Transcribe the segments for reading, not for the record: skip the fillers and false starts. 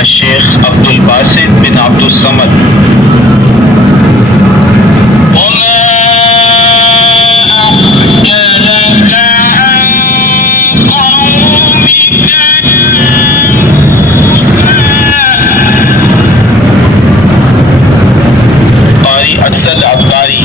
الشيخ عبد الباسط بن عبد الصمد. قاري أسد عبقاري.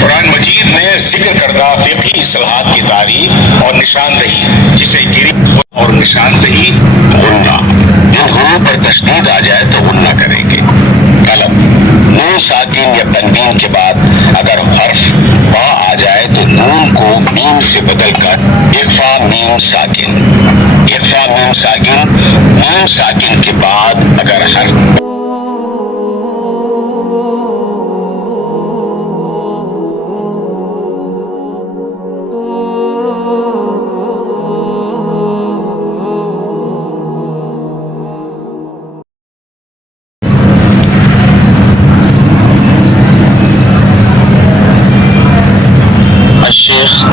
कुरान मजीद ने जिक्र करदा फिक़ही इस्लाहात की तारीफ और निशानदही, जिसे गिरी और निशानदही गुन्ना, इन गुन्नों पर तशदीद आ जाए तो गुन्ना करेंगे। कलम नून साकिन या तनवीन के बाद अगर हर्फ बा आ जाए तो नून को मीम से बदलकर इख्फा मीम साकिन, इख्फा मीम साकिन, मीम साकिन के बाद अगर हर्फ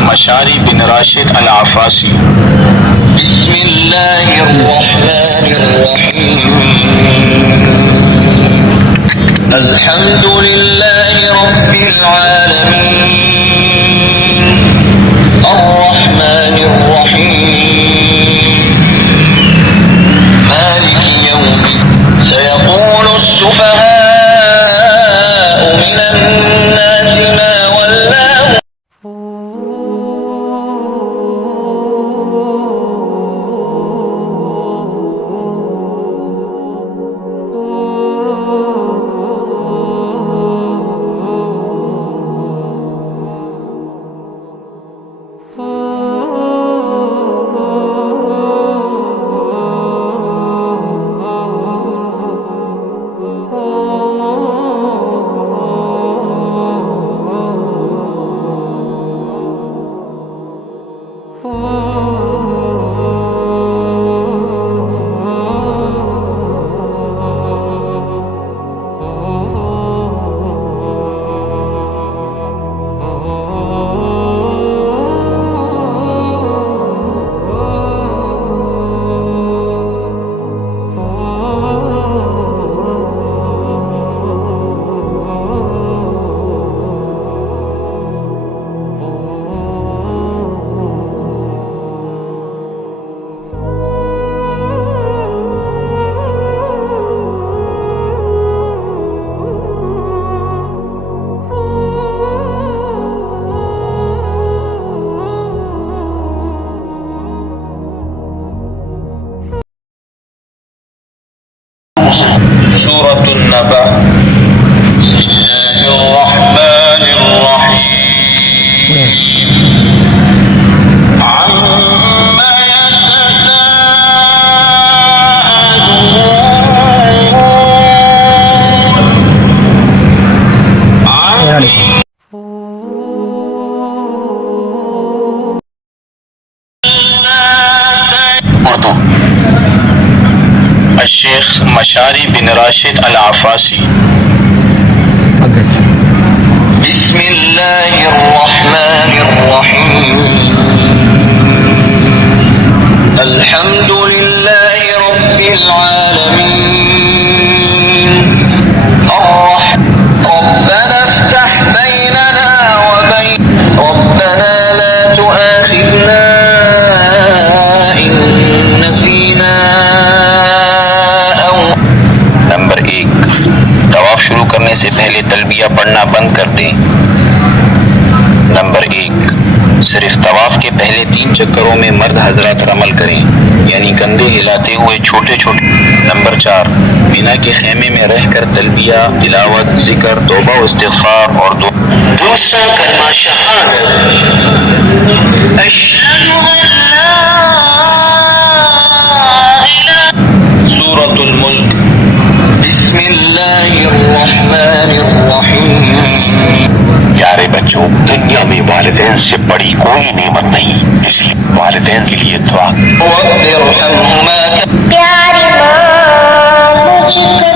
मशारी बिन राशिद अल आफासी। अल्हम्दुलिल्लाहि रब्बिल आलमीन अर्रहमानिर रहीम मालिकि यौमिद्दीन सयक़ूलु السفهاء من الناس ما ولاهم सूरतुन नबा उर्दू शेख मशारी बिन राशिद अल आफासी। बिस्मिल्लाहिर्रहमानिर्रहीम अल्हम्दुलिल्लाहि रब्बिल आलमीन रब्बना इफ्तह बैनना व बैन रब्बना ला तुआखिज़ना इन नसीना औ। नंबर 1, तवाफ शुरू करने से पहले तलबिया पढ़ना बंद कर दें। नंबर 1, सिर्फ तवाफ के पहले 3 चक्करों में मर्द हजरात अमल करें, यानी कंधे हिलाते हुए छोटे छोटे। नंबर 4, मीना के खेमे में रहकर तलबिया, तिलावत, जिक्र, तौबा व इस्तिग़फ़ार और दूसरा कलमा शहादत अशहदु अन ला इलाहा सूरतुल मुल्क। बिस्मिल्लाहिर्रहमानिर्रहीम प्यारे बच्चों, दुनिया में वालिदैन से बड़ी कोई नेमत नहीं, इसलिए वालिदैन के लिए दुआ। रब्बिरहम्हुमा प्यारी माँ मुझको